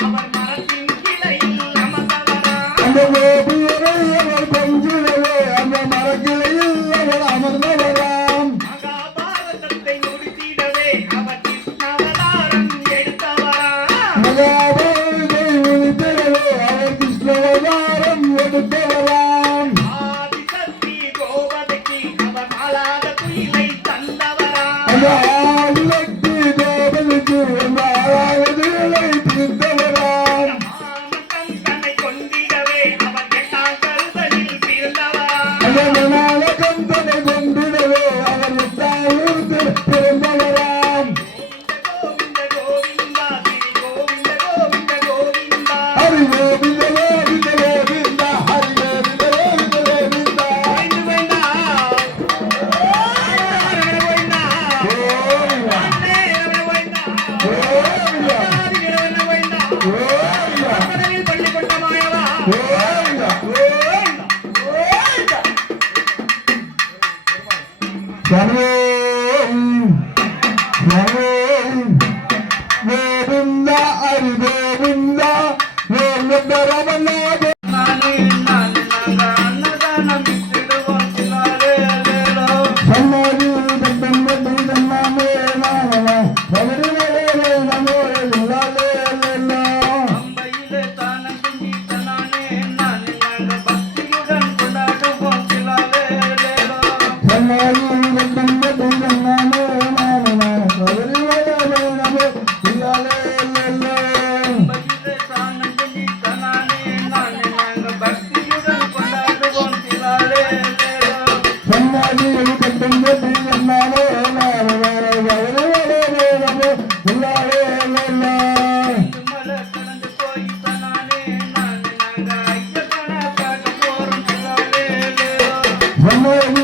খাবার Yeah. One more.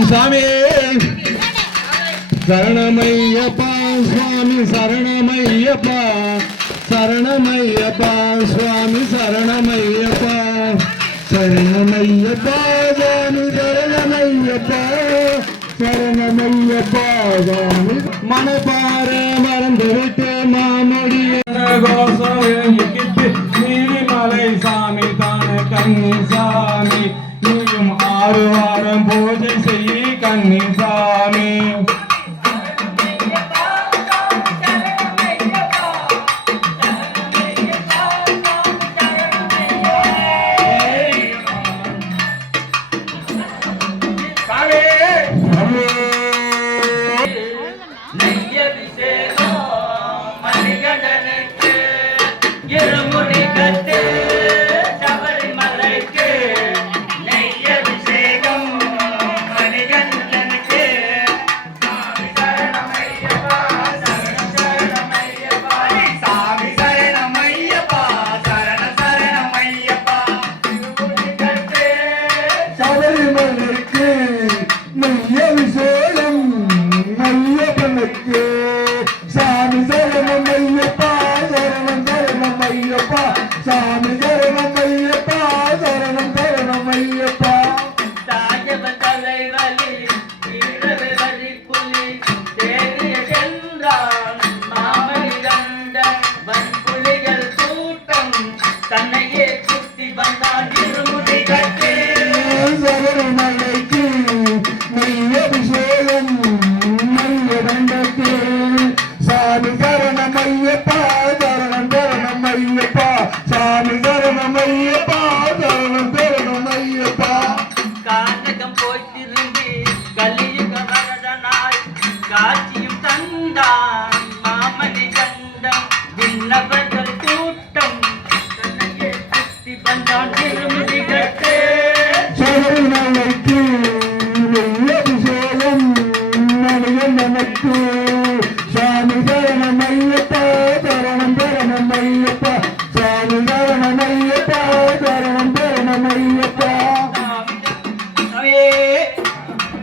சரணம் சாமி. சரணமையப்பா சுவாமி சரணமையப்பா. சரணமையப்பா சுவாமி சரணமையப்பா. சரணமையப்பா சுவாமி சரணமையப்பா. சரணமையப்பா சுவாமி. மனபார மறந்துவிட்டு மாமுடிய. கோசம்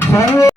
সর্ব